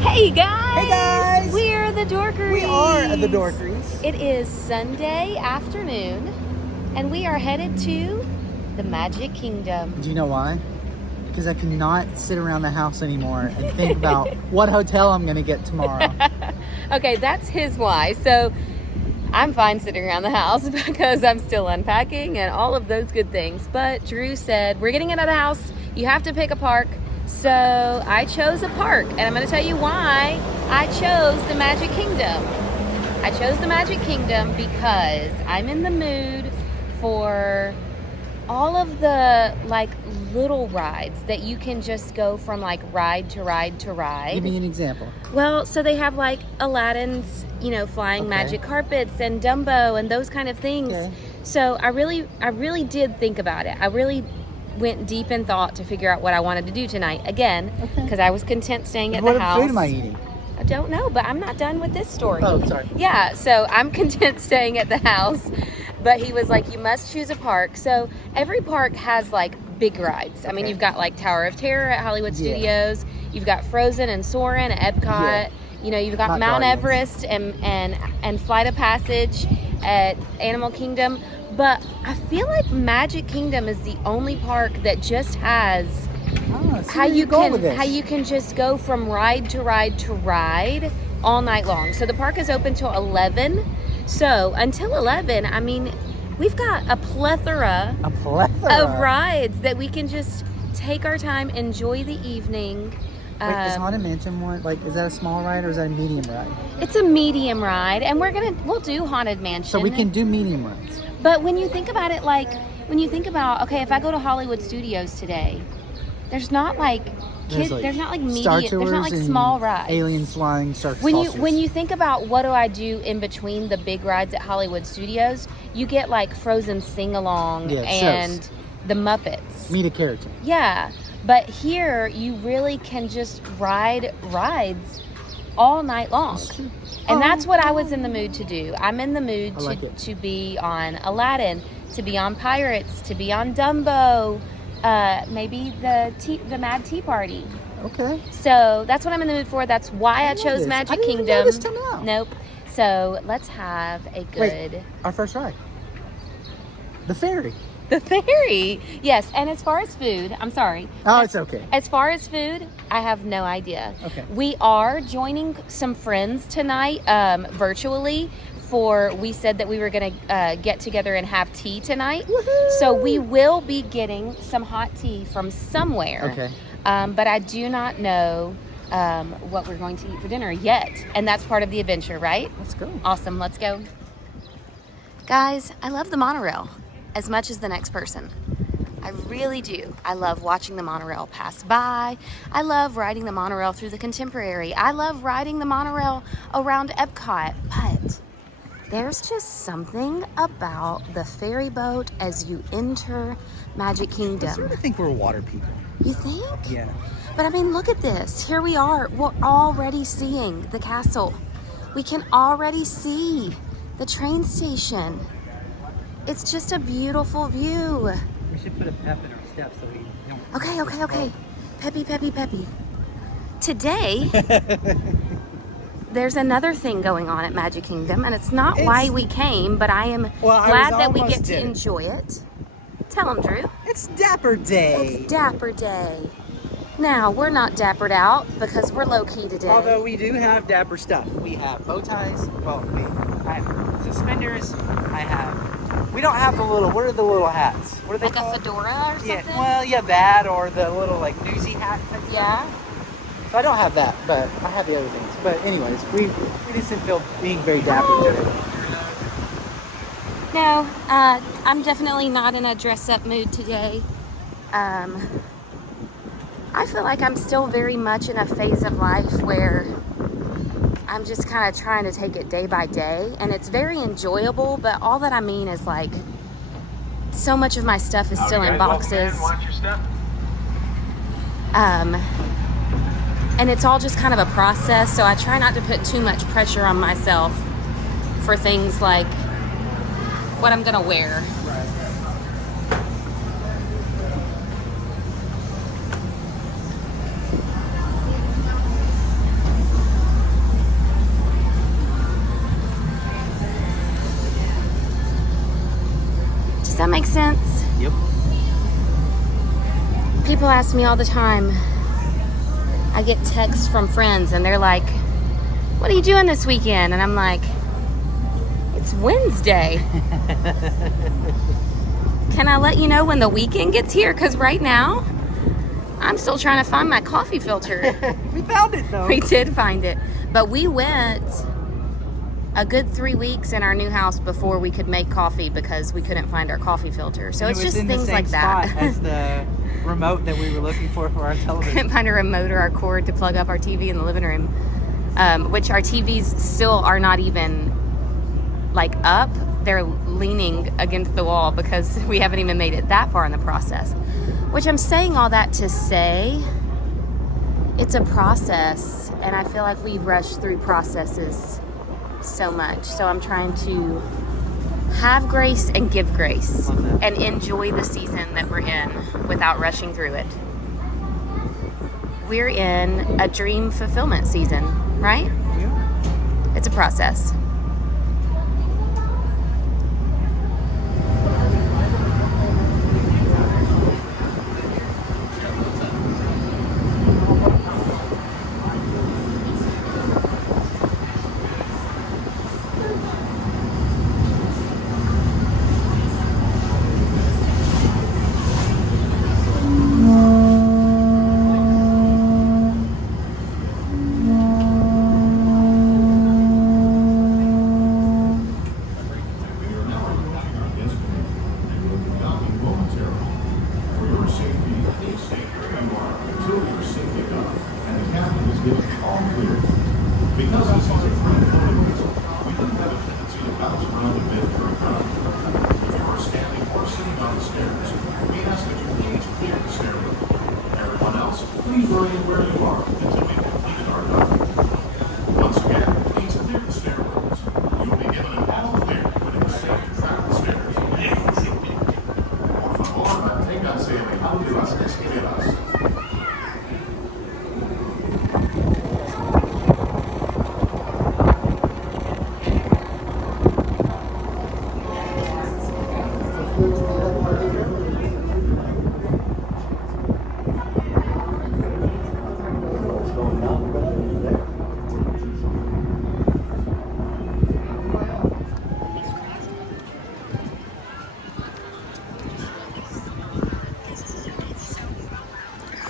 Hey guys! Hey guys! We're the Dorkeries. We are the Dorkeries. It is Sunday afternoon, and we are headed to the Magic Kingdom. Do you know why? Because I cannot sit around the house anymore and think about what hotel I'm going to get tomorrow. Okay, that's his why. So I'm fine sitting around the house because I'm still unpacking and all of those good things. But Drew said, we're getting out of the house. You have to pick a park. So I chose a park, and I'm going to tell you why I chose the Magic Kingdom. I chose the Magic Kingdom because I'm in the mood for all of the little rides that you can just go from ride to ride to ride. Give me an example. Well, so they have Aladdin's, flying magic carpets and Dumbo and those kind of things. Okay. So I really did think about it. I really went deep in thought to figure out what I wanted to do tonight. Again, because I was content staying at the house. What food am I eating? I don't know, but I'm not done with this story. Oh, sorry. Yeah, so I'm content staying at the house. But he was like, you must choose a park. So every park has big rides. I mean, you've got Tower of Terror at Hollywood Studios. You've got Frozen and Soarin' at Epcot. Yeah. You've got Not Mount Guardians. Everest and Flight of Passage at Animal Kingdom. But I feel like Magic Kingdom is the only park that just has how you can just go from ride to ride to ride all night long. So the park is open till 11. So until 11, I mean, we've got a plethora of rides that we can just take our time, enjoy the evening. Wait, is Haunted Mansion one, is that a small ride or is that a medium ride? It's a medium ride, and we'll do Haunted Mansion. So we can do medium rides. But when you think about it, okay, if I go to Hollywood Studios today, there's not kids, there's not Star medium, there's not Tours small and rides. Aliens flying Star When you think about what do I do in between the big rides at Hollywood Studios, you get Frozen Sing Along and shows. the Muppets. Meet a character. Yeah, but here you really can just ride rides all night long. And that's what I was in the mood to do. I'm in the mood to be on Aladdin, to be on Pirates, to be on Dumbo, maybe the Mad Tea Party. Okay. So that's what I'm in the mood for. That's why I chose Magic Kingdom. Know this till now. Nope. So let's have a good... Wait, our first ride. The ferry. The ferry. Yes. And as far as food, I'm sorry. Oh, it's okay. As far as food, I have no idea. Okay. We are joining some friends tonight virtually we said that we were going to get together and have tea tonight. Woohoo! So we will be getting some hot tea from somewhere. Okay. But I do not know what we're going to eat for dinner yet. And that's part of the adventure, right? Let's go. Awesome. Let's go. Guys, I love the monorail as much as the next person. I really do. I love watching the monorail pass by. I love riding the monorail through the Contemporary. I love riding the monorail around Epcot. But there's just something about the ferry boat as you enter Magic Kingdom. I sort of think we're water people. You think? Yeah. But I mean, look at this. Here we are. We're already seeing the castle. We can already see the train station. It's just a beautiful view. We should put a pep in our steps so we don't... Okay. Peppy. Today, there's another thing going on at Magic Kingdom, and it's not why we came, but I am glad that we get to enjoy it. Tell them, Drew. It's Dapper Day. It's Dapper Day. Now, we're not dappered out because we're low-key today. Although we do have dapper stuff. We have bow ties. Well, I have suspenders. We don't have the little, what are the little hats? What are they called? A fedora or something? Yeah, well, yeah, that or the little newsy hat type stuff. Yeah. So I don't have that, but I have the other things. But anyways, we just didn't feel being very dapper today. No, I'm definitely not in a dress-up mood today. I feel like I'm still very much in a phase of life where I'm just kind of trying to take it day by day, and it's very enjoyable, but all that I mean is so much of my stuff is still in boxes. Watch your step. And it's all just kind of a process, so I try not to put too much pressure on myself for things like what I'm gonna wear. People ask me all the time. I get texts from friends and they're like, what are you doing this weekend? And I'm like, it's Wednesday. Can I let you know when the weekend gets here? Because right now, I'm still trying to find my coffee filter. We found it though. We did find it. But we went a good 3 weeks in our new house before we could make coffee because we couldn't find our coffee filter. So And it's it was just in things the same like spot that. as the remote that we were looking for our television. Couldn't find a remote or our cord to plug up our TV in the living room, which our TVs still are not even like up. They're leaning against the wall because we haven't even made it that far in the process. Which I'm saying all that to say it's a process, and I feel like we rush through processes so much. So I'm trying to have grace and give grace and enjoy the season that we're in without rushing through it. We're in a dream fulfillment season, right? Yeah. It's a process.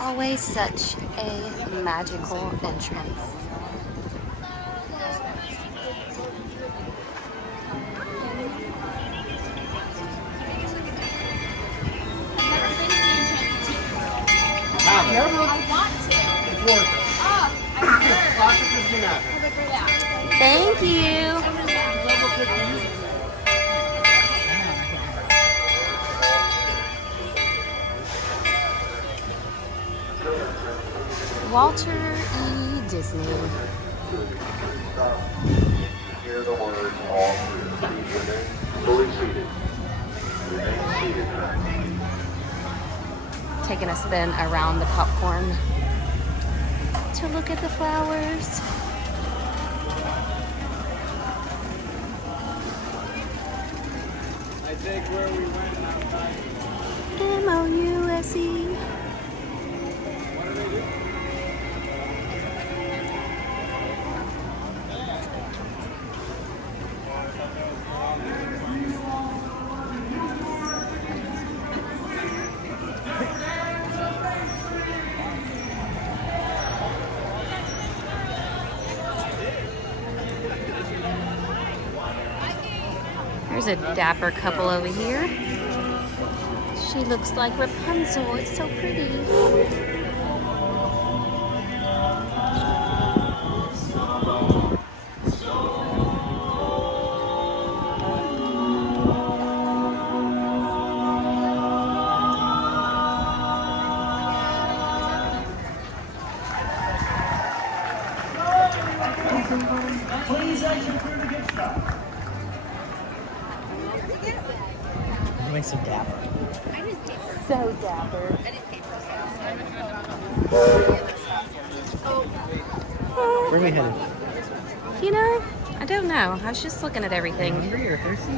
Always such a magical entrance. Thank you. Walter E. Disney. Hear the words all through. Please remain fully seated. Remain seated. Taking a spin around the popcorn to look at the flowers. I think where we went M-O-U-S-E. There's a dapper couple over here. She looks like Rapunzel. It's so pretty. Please exit through the gift shop. You make some dapper. So dapper. Where are we headed? You know, I don't know. I was just looking at everything. Hungry or thirsty?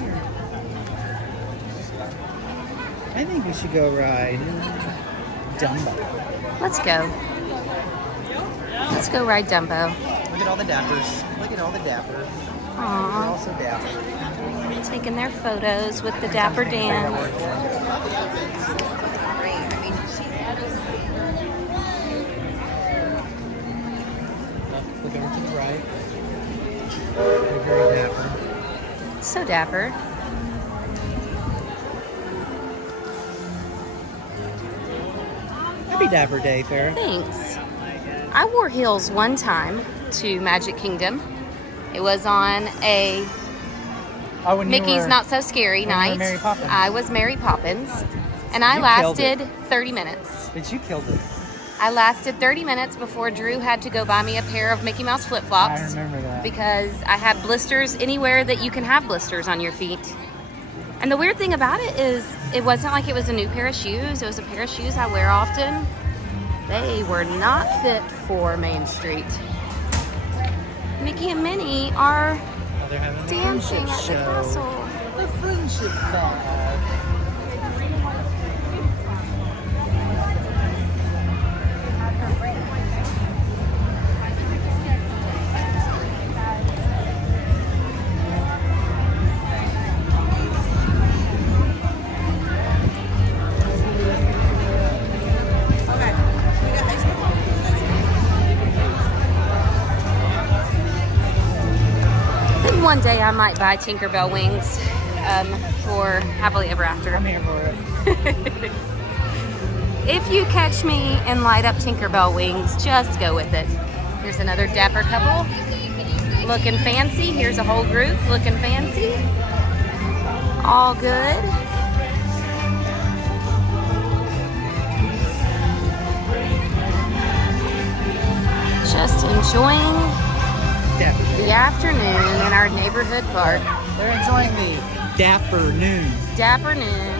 I think we should go ride Dumbo. Let's go. Let's go ride Dumbo. Look at all the dappers. Look at all the dappers. They're Aww. all so dapper. Taking their photos with the Dapper Dan. Look over to the right. They're very dapper. So dapper. Happy Dapper Day, Farrah. Thanks. I wore heels one time to Magic Kingdom. It was on a Oh, when Mickey's Not So Scary when you were night. Mary Poppins. I was Mary Poppins. And I You killed lasted 30 minutes. But you killed it. I lasted 30 minutes before Drew had to go buy me a pair of Mickey Mouse I flip-flops. remember that. Because I had blisters anywhere that you can have blisters on your feet. And the weird thing about it is it wasn't like it was a new pair of shoes. It was a pair of shoes I wear often. They were not fit for Main Street. Mickey and Minnie are Oh, they're having a dancing at friendship the show. castle. The friendship vibe. I think one day I might buy Tinkerbell wings for Happily Ever After. I'm here for it. If you catch me and light up Tinkerbell wings, just go with it. Here's another dapper couple looking fancy. Here's a whole group looking fancy. All good. Just enjoying Dapper. the afternoon in our neighborhood park. They're enjoying the Dapper Noon. Dapper noon.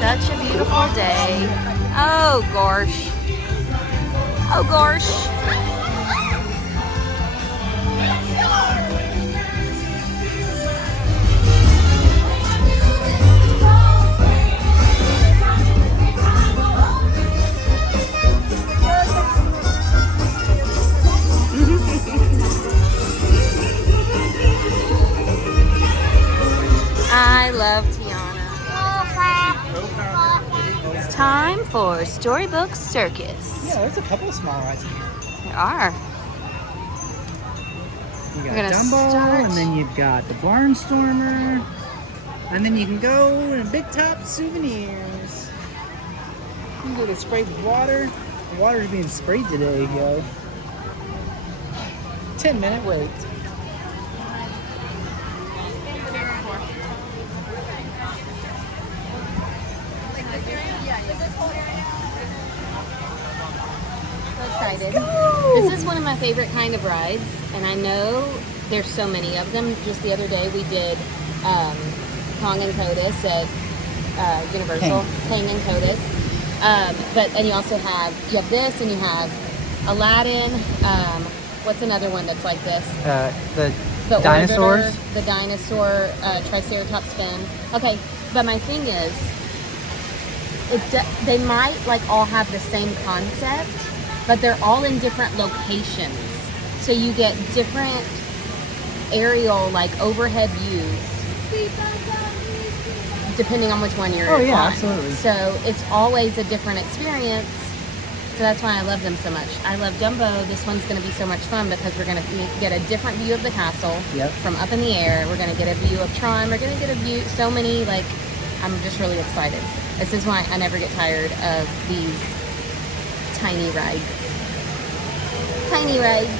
Such a beautiful day. Oh gosh. Oh gosh. I love Tiana. It's time for Storybook Circus. Yeah, there's a couple of small rides in here. There are. You We're got gonna Dumbo, start- and then you've got the Barnstormer, and then you can go to Big Top Souvenirs. You can go to spray water. The water's being sprayed today, yo. 10-minute wait. So excited. This is one of my favorite kind of rides, and I know there's so many of them. Just the other day we did Kong and Kodos at Universal. Kang and Kodos. And you also have this, and you have Aladdin. What's another one that's like this? The The dinosaurs. Orbiter, the dinosaur Triceratops spin. Okay, but my thing is, they might like all have the same concept, but they're all in different locations. So you get different aerial, like overhead views, depending on which one you're Oh, yeah, on. absolutely. So it's always a different experience. So that's why I love them so much. I love Dumbo. This one's going to be so much fun because we're going to get a different view of the castle Yep. from up in the air. We're going to get a view of Tron. We're going to get a view, so many, like, I'm just really excited. This is why I never get tired of these tiny rides. Tiny rides.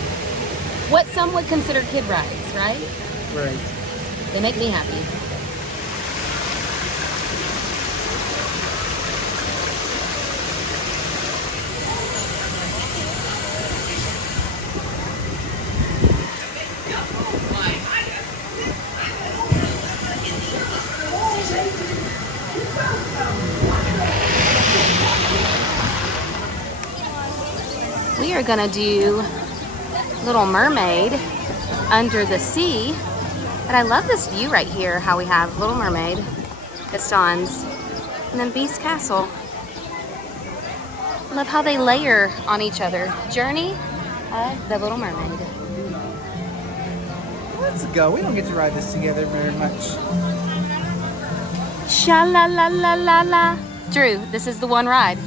What some would consider kid rides, right? Right. They make me happy. We are gonna do Little Mermaid under the sea. And I love this view right here, how we have Little Mermaid, Gaston's And then Beast Castle. Love how they layer on each other. Journey of the Little Mermaid. Let's go. We don't get to ride this together very much. Sha la la la la la. Drew, this is the one ride.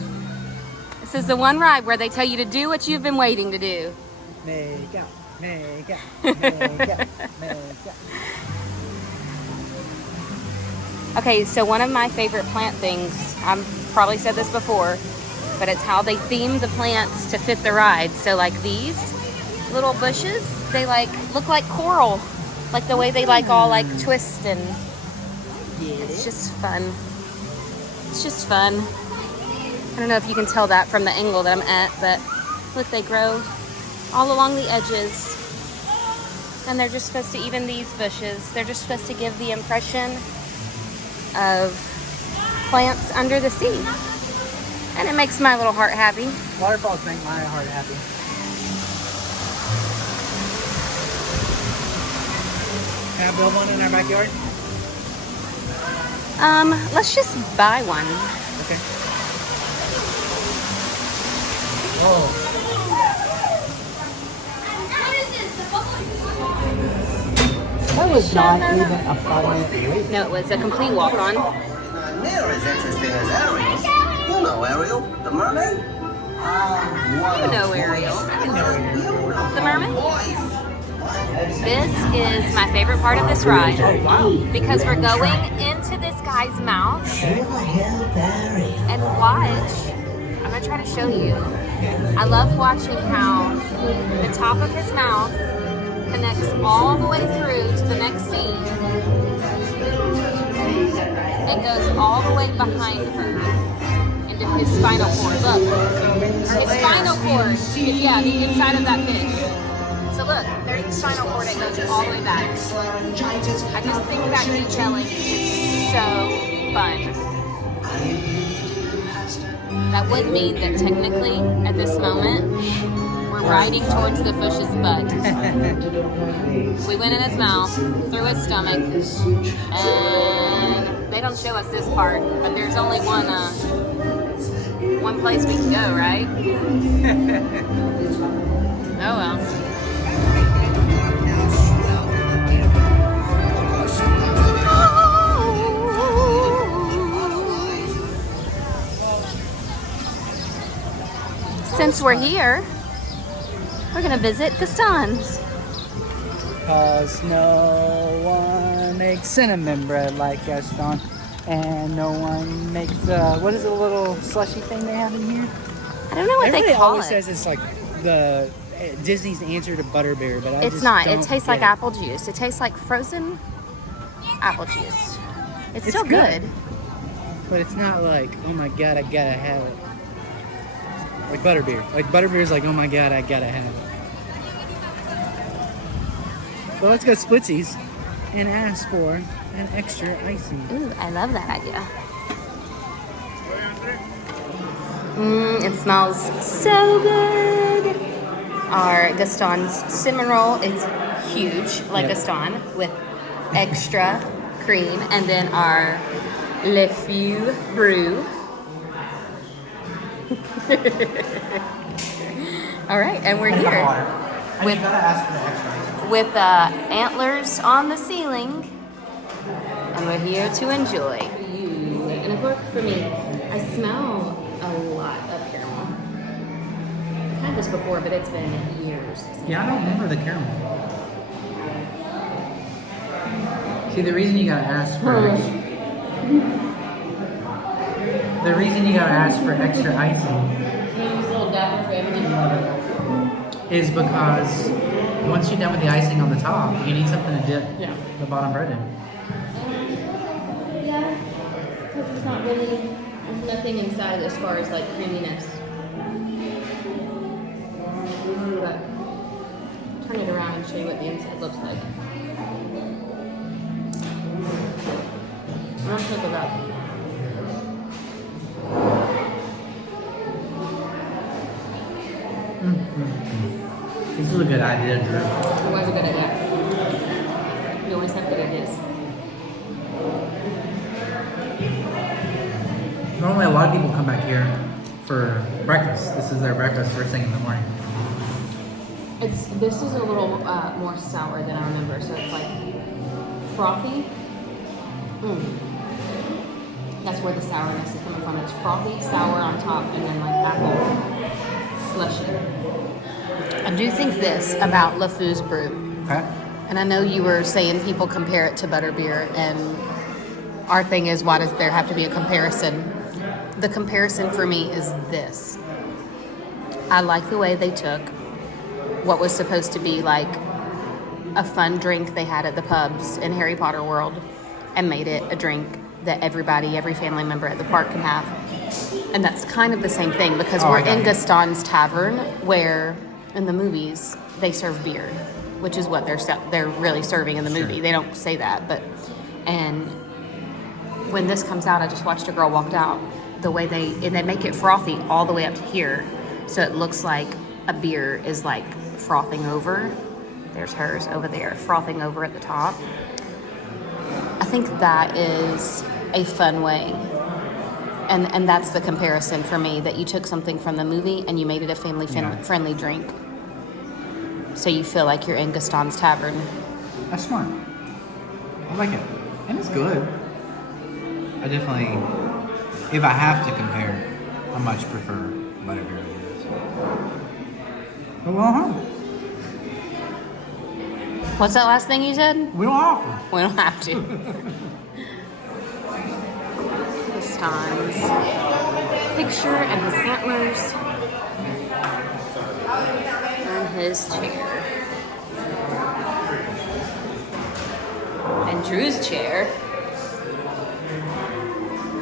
This is the one ride where they tell you to do what you've been waiting to do. Make out, make out, make out, make out. Okay, so one of my favorite plant things, I've probably said this before, but it's how they theme the plants to fit the ride. So like these little bushes, they like look like coral, like the way they like all like twist, and it's just fun. It's just fun. I don't know if you can tell that from the angle that I'm at, but look, they grow all along the edges. And they're just supposed to, even these bushes, they're just supposed to give the impression of plants under the sea. And it makes my little heart happy. Waterfalls make my heart happy. Can I build one in our backyard? Let's just buy one. Okay. Oh. That was not even a 5-minute wait. No, it was a complete walk-on. Near as interesting as Ariel. You know Ariel, the mermaid? You know Ariel. The mermaid? This is my favorite part of this ride because we're going into this guy's mouth and watch. I'm gonna try to show you. I love watching how the top of his mouth connects all the way through to the next scene and goes all the way behind her into his spinal cord. Look, his spinal cord is, yeah, the inside of that fish. So look, there's the spinal cord, it goes all the way back. I just think that detailing is so fun. That would mean that technically, at this moment, we're riding towards the fish's butt. We went in his mouth, through his stomach, and they don't show us this part, but there's only one place we can go, right? Oh well. Since we're here, we're gonna visit Gaston's. Cause no one makes cinnamon bread like Gaston, and no one makes what is the little slushy thing they have in here? I don't know what Everybody they call always it. says it's like the Disney's answer to Butterbeer, but I It's just not. don't It tastes get like apple juice. It tastes like frozen apple juice. It's still good. good. But it's not like, oh my god, I gotta have it. Like Butterbeer. Like Butterbeer is like, oh my god, I gotta have it. But let's go Splitsies and ask for an extra icing. Ooh, I love that idea. It smells so good. Our Gaston's cinnamon roll is huge, like Yep. Gaston, with extra cream, and then our Le Feu Roux. All right, and we're here with antlers on the ceiling, and we're here to enjoy. And it worked for me. I smell a lot of caramel. I've had this before, but it's been years. Yeah, I don't remember the caramel. See, the reason you gotta ask for extra icing is because once you're done with the icing on the top, you need something to dip the bottom bread in. Yeah, because it's not really, there's nothing inside as far as like creaminess. But turn it around and show you what the inside looks like. Let's look it up. This is a good idea, Drew. It was a good idea. You always have good ideas. Normally, a lot of people come back here for breakfast. This is their breakfast first thing in the morning. This is a little more sour than I remember, so it's like frothy. That's where the sourness is coming from. It's frothy, sour on top, and then like apple slushy. I do think this about LeFou's brew. Okay. And I know you were saying people compare it to butterbeer, and our thing is, why does there have to be a comparison? The comparison for me is this. I like the way they took what was supposed to be like a fun drink they had at the pubs in Harry Potter World and made it a drink that every family member at the park can have. And that's kind of the same thing, because we're in Gaston's Tavern, where in the movies they serve beer, which is what they're really serving in the movie. They don't say that, and when this comes out, I just watched a girl walked out. The way they make it frothy all the way up to here, so it looks like a beer is like frothing over. There's hers over there, frothing over at the top. I think that is a fun way. And that's the comparison for me, that you took something from the movie and you made it a family-friendly drink. So you feel like you're in Gaston's Tavern. That's smart. I like it. And it's good. I definitely, if I have to compare, I much prefer butterbeer to this. But we'll home. What's that last thing you said? We don't offer. We don't have to. Gaston's picture and his antlers and his chair. And Drew's chair.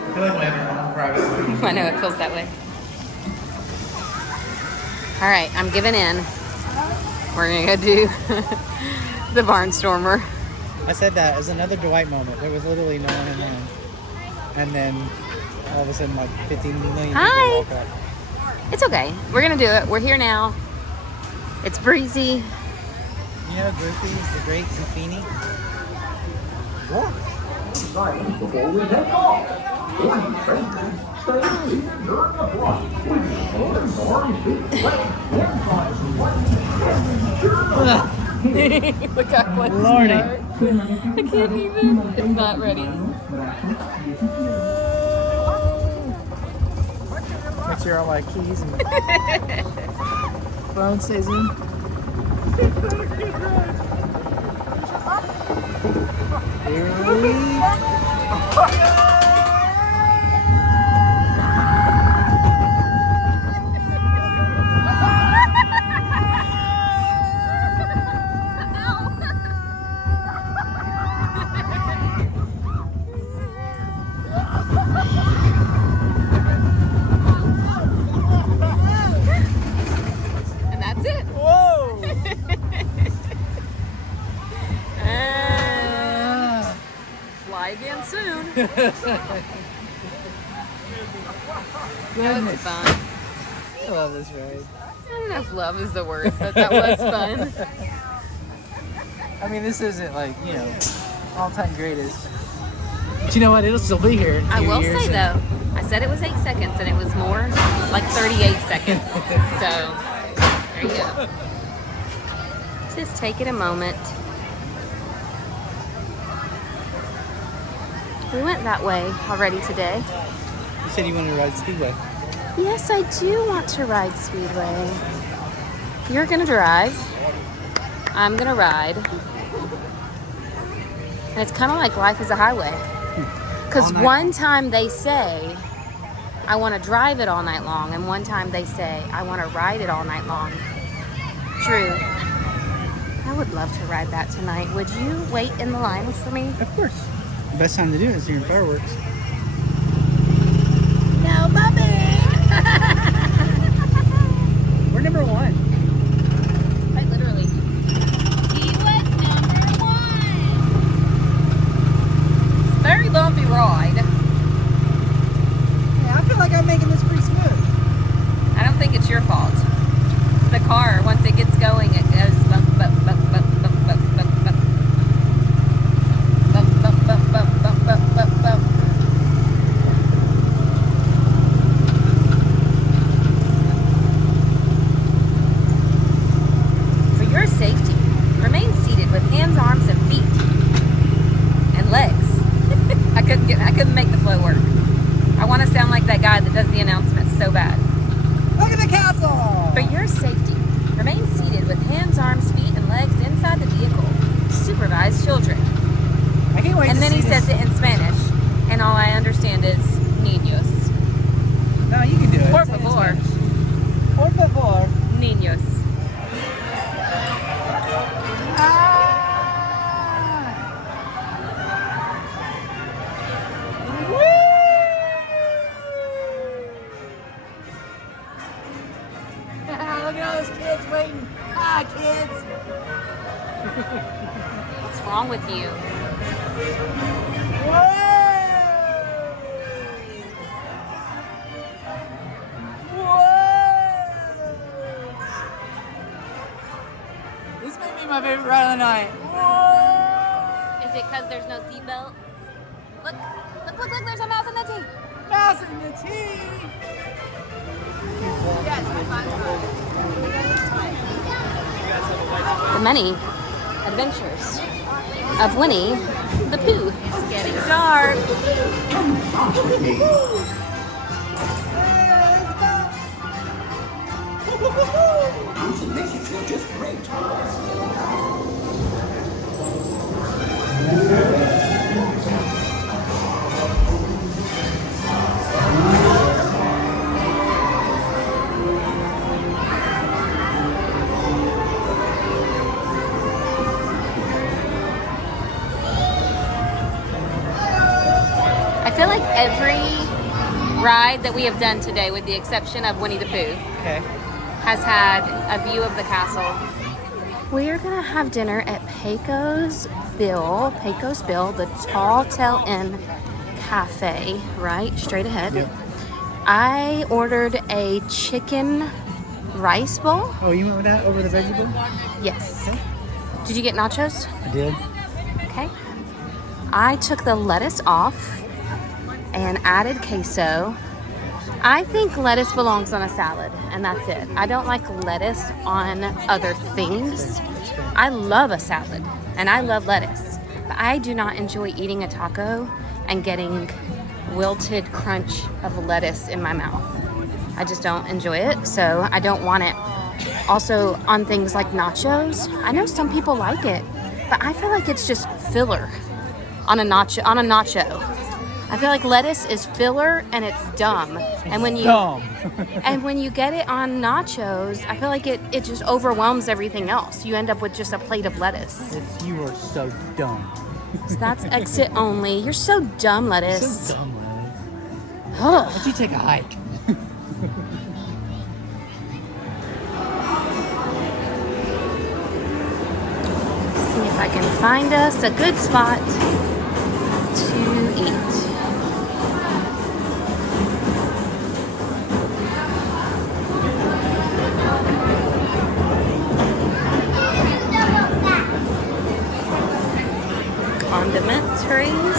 I feel like we have our own private room. I know, it feels that way. All right, I'm giving in. We're gonna go do the Barnstormer. I said that as another Dwight moment. There was literally no one in there. And then all of a sudden, like 15 million people Hi. walk up. It's okay. We're gonna do it. We're here now. It's breezy. You know, Goofy is the great Goofini. Before we take off, please stay seated during the flight. We open doors, seat belts, Look how close Lordy. we are. I can't even. It's not ready. Make sure all my keys and phone stays in. Here we And that's it. Whoa! And fly again soon. That was fun. I love this ride. I don't know if love is the word, but that was fun. I mean, this isn't like, you know, all-time greatest. But you know what? It'll still be here in a I few will years. say though, I said it was 8 seconds and it was more like 38 seconds. So there you go. Just take it a moment. We went that way already today. You said you wanted to ride Speedway. Yes, I do want to ride Speedway. You're gonna drive. I'm gonna ride. And it's kind of like life is a highway. Because All night one time they say, I want to drive it all night long. And one time they say, I want to ride it all night long. True. I would love to ride that tonight. Would you wait in the line for me? Of course. The best time to do it is during fireworks. No, Bubby! We're number one. Quite literally. He was number 1. Very bumpy ride. Yeah, I feel like I'm making this pretty smooth. I don't think it's your fault. It's the car. Once it gets going, it goes bump, bump, bump, bump, bump, bump, bump, bump. Bump, bump, bump, bump, bump, bump, bump, bump. flying! Hi, kids! What's wrong with you? Whoa! This may be my favorite ride of the night. Whoa! Is it because there's no seatbelt? Look, there's a mouse in the tea. Mouse in the tea! The many adventures of Winnie the Pooh. It's getting dark. This will make you feel just great. I feel like every ride that we have done today, with the exception of Winnie the Pooh, Okay. has had a view of the castle. We are gonna have dinner at Pecos Bill, the Tall Tale Inn Cafe, right? Straight ahead. Yep. I ordered a chicken rice bowl. Oh, you went with that over the vegetable? Yes. Did you get nachos? I did. Okay. I took the lettuce off and added queso. I think lettuce belongs on a salad, and that's it. I don't like lettuce on other things. I love a salad, and I love lettuce, but I do not enjoy eating a taco and getting wilted crunch of lettuce in my mouth. I just don't enjoy it, so I don't want it. Also, on things like nachos, I know some people like it, but I feel like it's just filler on a nacho. I feel like lettuce is filler and it's dumb. And when you Dumb. and when you get it on nachos, I feel like it just overwhelms everything else. You end up with just a plate of lettuce. You are so dumb. So that's exit only. You're so dumb, lettuce. So dumb, man. Ugh. Why don't you take a hike? See if I can find us a good spot to eat. Condiment trays.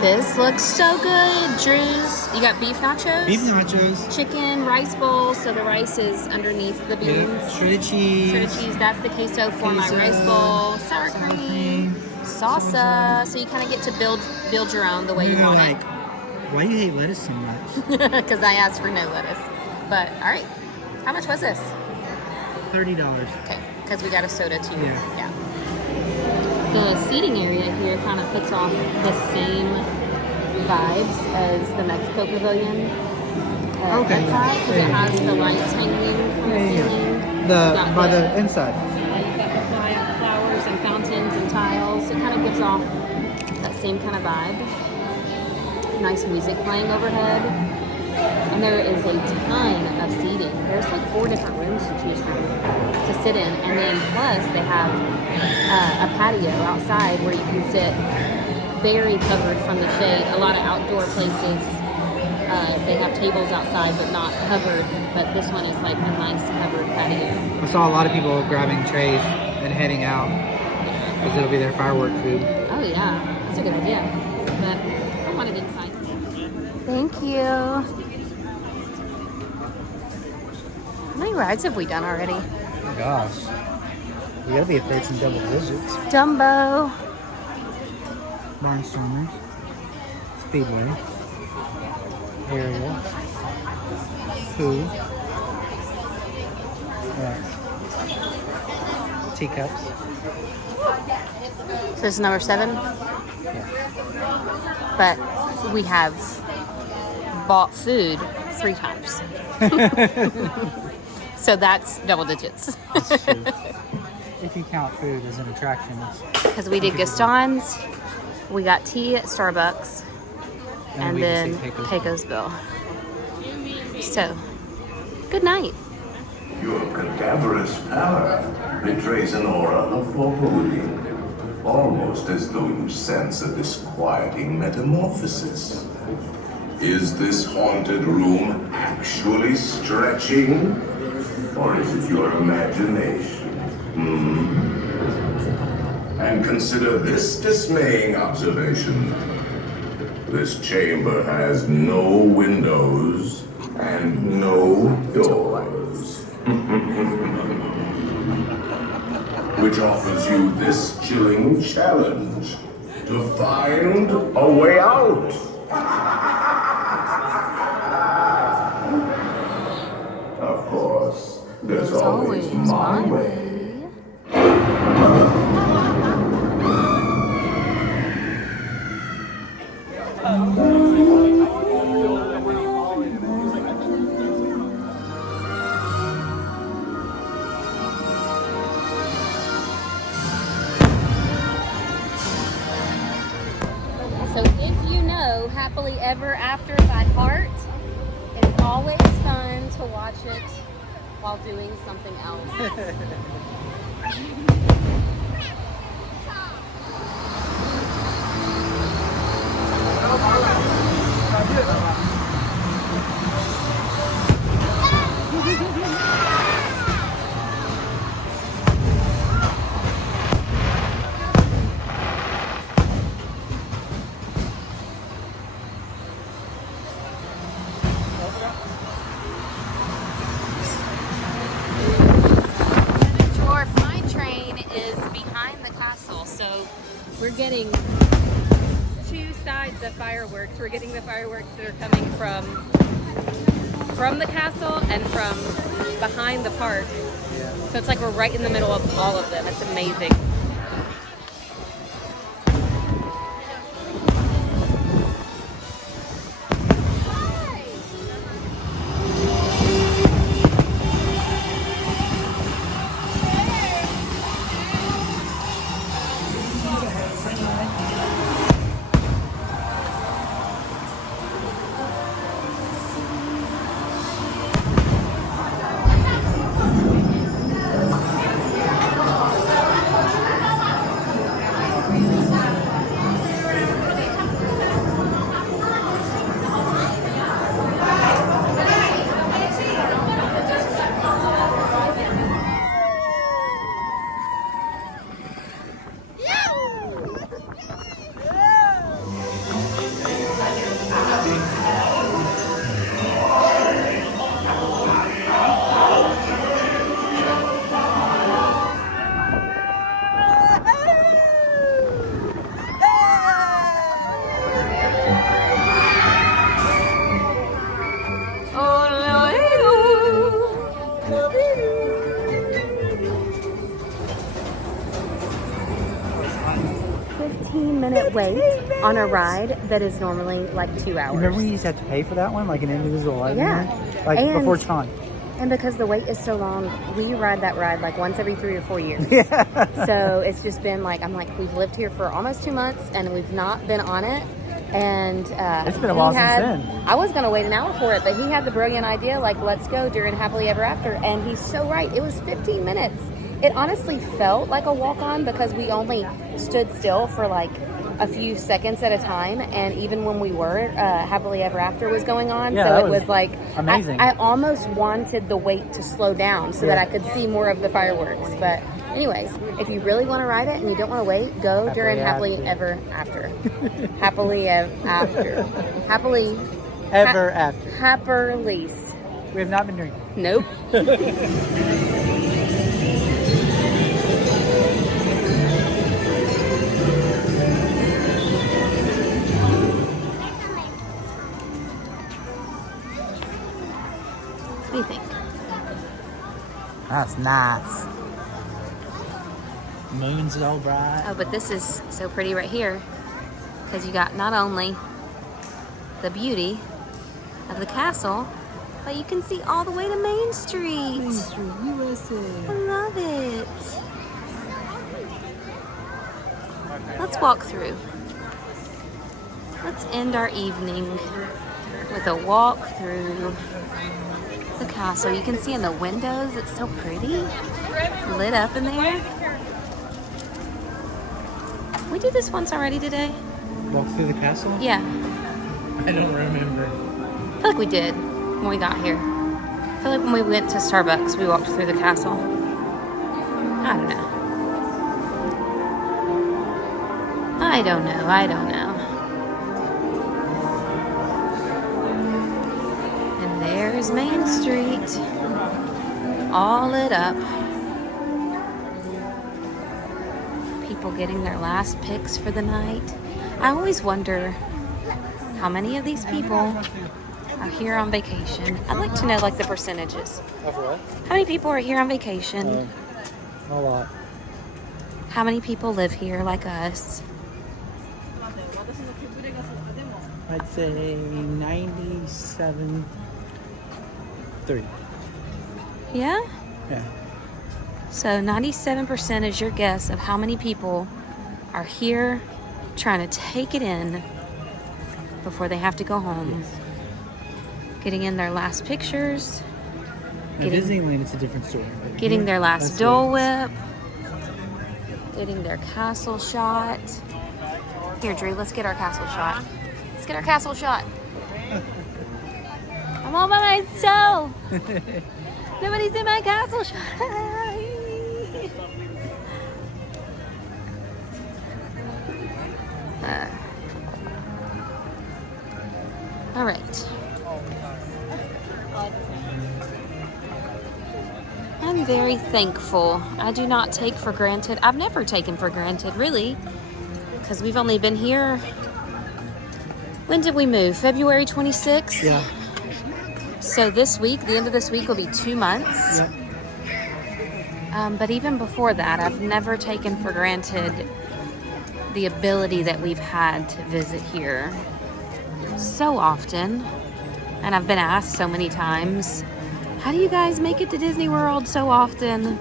This looks so good, Drews. You got beef nachos? Beef nachos. Chicken, rice bowl, so the rice is underneath the beans. Yeah. Shredded cheese. Shredded cheese, that's the queso for my Queso. rice bowl. Sour cream, salsa. So you kind of get to build your own the way you You're want like, why do you hate lettuce so much? it. Because I asked for no lettuce. But, all right. How much was this? $30. Okay, because we got a soda too. Yeah. The seating area here kind of puts off the same vibes as the Mexico Pavilion. Okay, yeah. Because it has the lights hanging from the ceiling. The by the inside. Yeah, you've got the flowers and fountains and tiles. It kind of gives off that same kind of vibe. Nice music playing overhead. And there is a ton of seating. There's like 4 different rooms to choose from to sit in. And then plus they have a patio outside where you can sit very covered from the shade. A lot of outdoor places, they have tables outside but not covered. But this one is like a nice covered patio. I saw a lot of people grabbing trays and heading out because it'll be their firework food. Oh yeah, that's a good idea. But I want to get inside. Thank you. How many rides have we done already? Oh gosh. We gotta be approaching double digits. Dumbo. Barnstormers. Speedway. Ariel. Pooh. Teacups. So this is number 7. Yeah. But we have bought food 3 times. So that's double digits. That's true. you count food as an attraction. Because we did Gaston's, we got tea at Starbucks, and we then just ate Pecos Bill. So, good night. Your cadaverous pallor betrays an aura of foreboding, almost as though you sense a disquieting metamorphosis. Is this haunted room actually stretching? Or is it your imagination? And consider this dismaying observation. This chamber has no windows and no doors. Which offers you this chilling challenge to find a way out. Of course, there's always my way. So if you know Happily Ever After by heart, it's always fun to watch it while doing something else. Your fly train is behind the castle, so we're getting two sides of fireworks. We're getting the fireworks that are coming from the castle and from behind the park. So it's like we're right in the middle of all of them. It's amazing. Wait on a ride that is normally like 2 hours. Remember we used to have to pay for that one, like an individual ride? Yeah. Like And- before Tron. And because the wait is so long, we ride that ride like once every 3 or 4 years. Yeah. So it's just been like, I'm like, we've lived here for almost 2 months and we've not been on it. And It's been a while since then. I was going to wait an hour for it, but he had the brilliant idea, like, let's go during Happily Ever After. And he's so right. It was 15 minutes. It honestly felt like a walk-on because we only stood still for like a few seconds at a time, and even when we were, Happily Ever After was going on, Yeah, so that it was was like amazing. I almost wanted the wait to slow down so that Yeah. I could see more of the fireworks. But anyways, if you really want to ride it and you don't want to wait, go during Happily Ever After. Happily After. Happily Ever after. Happily. We have not been drinking. Nope. What do you think? That's nice. Moon's so bright. Oh, but this is so pretty right here because you got not only the beauty of the castle, but you can see all the way to Main Street. USA. I love it. walk through. Let's end our evening with a walk through the castle. You can see in the windows, it's so pretty, lit up in there. We did this once already today. Walk through the castle? Yeah, I don't remember. I feel like we did when we got here. I feel like when we went to Starbucks, we walked through the castle. I don't know. I don't know. I don't know. And there's Main Street, all lit up. People getting their last picks for the night. I always wonder how many of these people are here on vacation. I'd like to know like the percentages. Of what? How many people are here on vacation? A lot. How many people live here like us? I'd say 97. 3. Yeah? Yeah. So 97% is your guess of how many people are here trying to take it in before they have to go home. Yes. Getting in their last pictures. At Disneyland, it's a different story. Getting their last That's Dole it. Whip. Getting their castle shot. Here, Drew, let's get our castle shot. Let's get our castle shot. I'm all by myself. Nobody's in my castle shot. All right. I'm very thankful. I do not take for granted. I've never taken for granted, really, because we've only been here. When did we move? February 26th? Yeah. So this week, the end of this week will be 2 months. Yeah. But even before that, I've never taken for granted the ability that we've had to visit here so often. And I've been asked so many times, how do you guys make it to Disney World so often?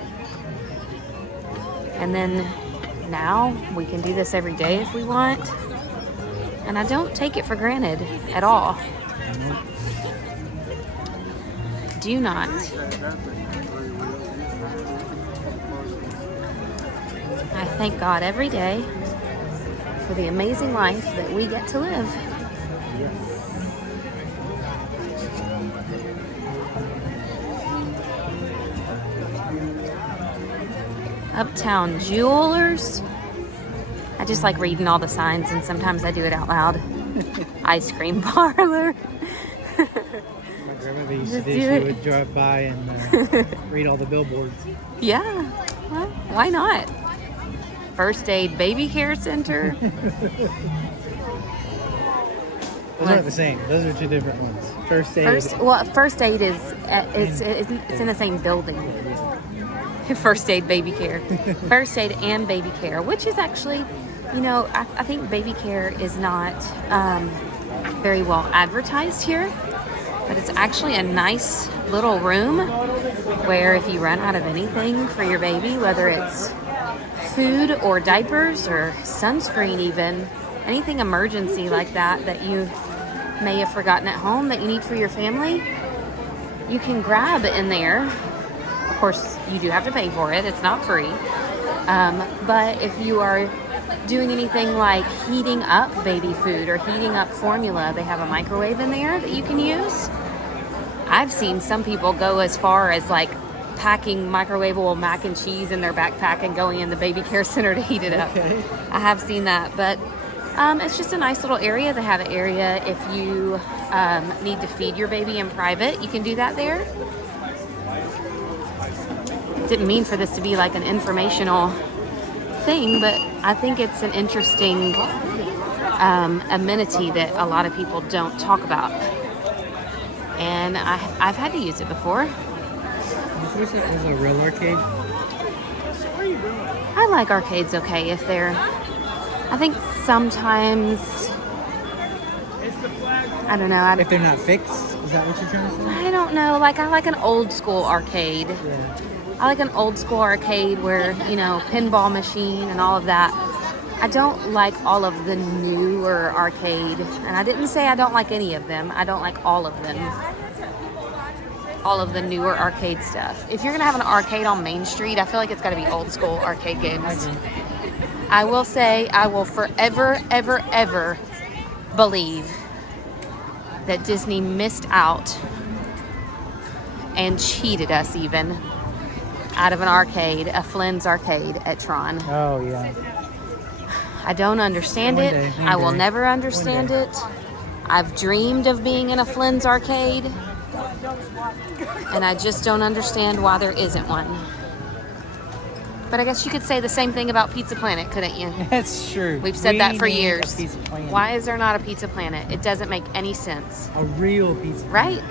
And then now we can do this every day if we want. And I don't take it for granted at all. Do not. I thank God every day for the amazing life that we get to live. Uptown Jewelers. I just like reading all the signs, and sometimes I do it out loud. Ice cream parlor. My grandmother used to Just do. do She it. would drive by and read all the billboards. Yeah, well, why not? First Aid Baby Care Center. Those aren't the same. Those are 2 different ones. First aid. First Aid is it's in the same building. First Aid Baby Care. First Aid and Baby Care, which is actually, you know, I think Baby Care is not very well advertised here, but it's actually a nice little room where if you run out of anything for your baby, whether it's food or diapers or sunscreen even, anything emergency like that that you may have forgotten at home that you need for your family, you can grab in there. Of course, you do have to pay for it. It's not free. But if you are doing anything like heating up baby food or heating up formula, they have a microwave in there that you can use. I've seen some people go as far as like packing microwavable mac and cheese in their backpack and going in the baby care center to heat it up. Okay. I have seen that, but it's just a nice little area. They have an area if you need to feed your baby in private. You can do that there. Didn't mean for this to be like an informational thing, but I think it's an interesting amenity that a lot of people don't talk about. And I've had to use it before. I wish it was a real arcade. I like arcades okay if they're, I think sometimes, I don't know. If they're not fixed, is that what you're trying to say? I don't know. Like I like an old school arcade. Yeah. I like an old school arcade where, you know, pinball machine and all of that. I don't like all of the newer arcade, and I didn't say I don't like any of them. I don't like all of them. All of the newer arcade stuff. If you're gonna have an arcade on Main Street, I feel like it's gotta be old school arcade games. I will say, I will forever, ever, ever believe that Disney missed out and cheated us even out of an arcade, a Flynn's arcade at Tron. Oh, yeah. I don't understand One it. day, one I will day, never understand one it. I've dreamed of being in a Flynn's arcade, and I just don't understand why there isn't one. But I guess you could say the same thing about Pizza Planet, couldn't you? That's true. We've said that for need a years. Pizza Planet. Why is there not a Pizza Planet? It doesn't make any sense. A real pizza. Right?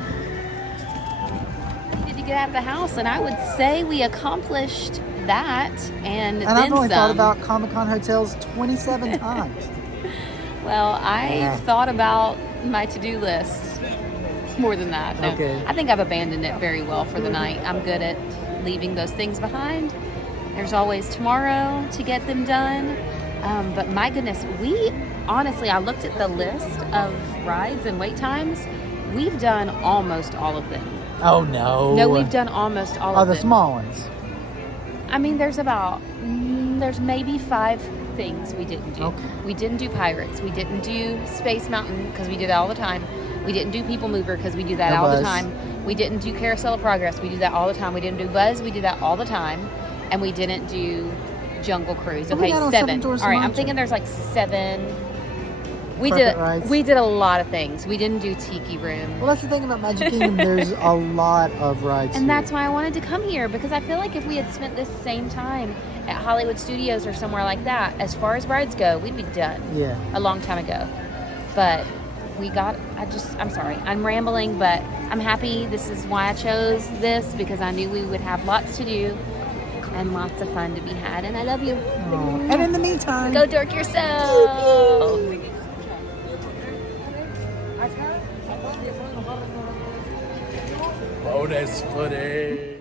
We need to get out of the house, and I would say we accomplished that and then I've only thought some. about Comic-Con hotels 27 times. Well, I've Yeah. thought about my to-do list more than that. No, Okay. I think I've abandoned it very well for the night. I'm good at leaving those things behind. There's always tomorrow to get them done. But my goodness, I looked at the list of rides and wait times. We've done almost all of them. Oh, no. No, we've done almost all Oh, of the them. small ones. I mean, there's maybe 5 things we didn't do. Okay. We didn't do Pirates. We didn't do Space Mountain because we do that all the time. We didn't do People Mover because we do that No all the Buzz. time. We didn't do Carousel of Progress. We do that all the time. We didn't do Buzz. We do that all the time. And we didn't do Jungle Cruise. What we Okay, got on 7. Seven Dwarfs All right, I'm Mine thinking Train? there's like 7. We Carpet did. rides. We did a lot of things. We didn't do Tiki Room. Well, that's the thing about Magic Kingdom. There's a lot of rides. And here. that's why I wanted to come here, because I feel like if we had spent this same time at Hollywood Studios or somewhere like that, as far as rides go, we'd be done Yeah. a long time ago. But I'm sorry, I'm rambling, but I'm happy. This is why I chose this, because I knew we would have lots to do and lots of fun to be had. And I love you. Oh. And in the meantime, Go dork yourself. Bonus footage.